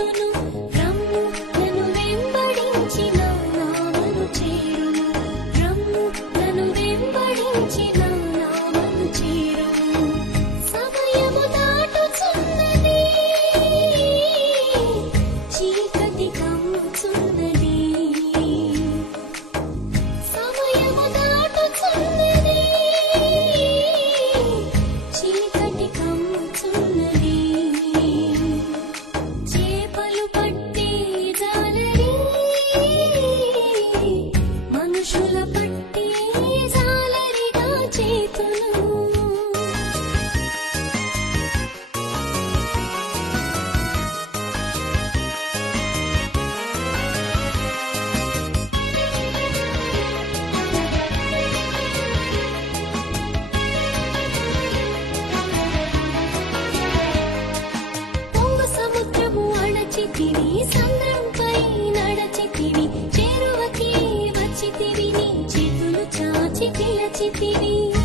tú nunca 滴滴呀滴滴滴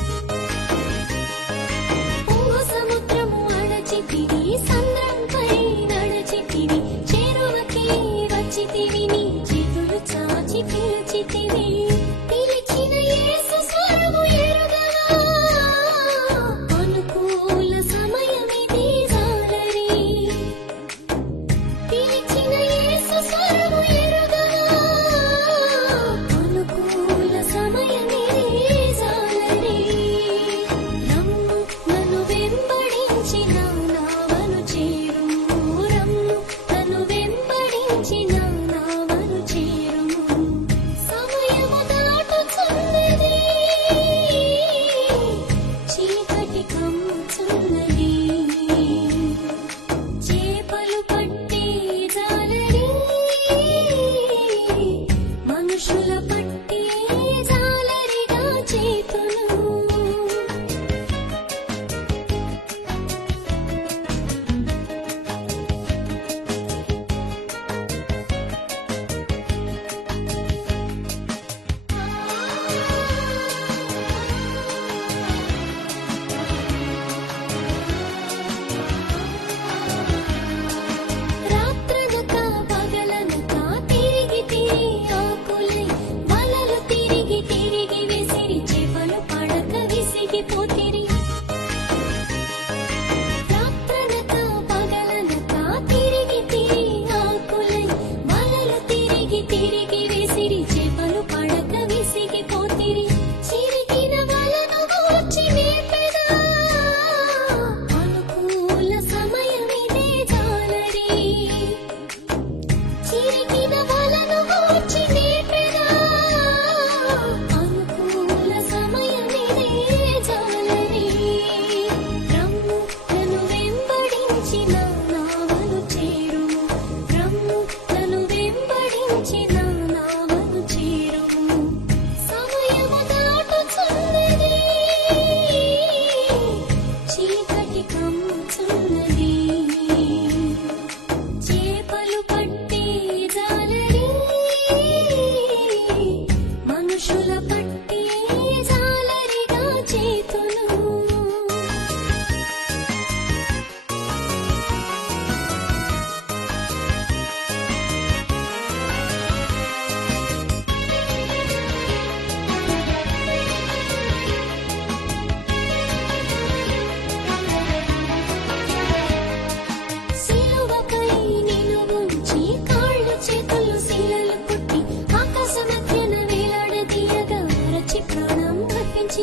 తిరిగి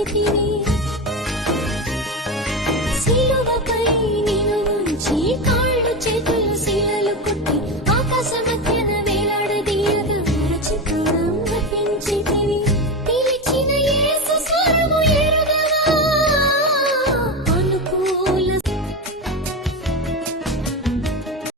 ఉంచితివి సిలువపై నిలువుంచి కా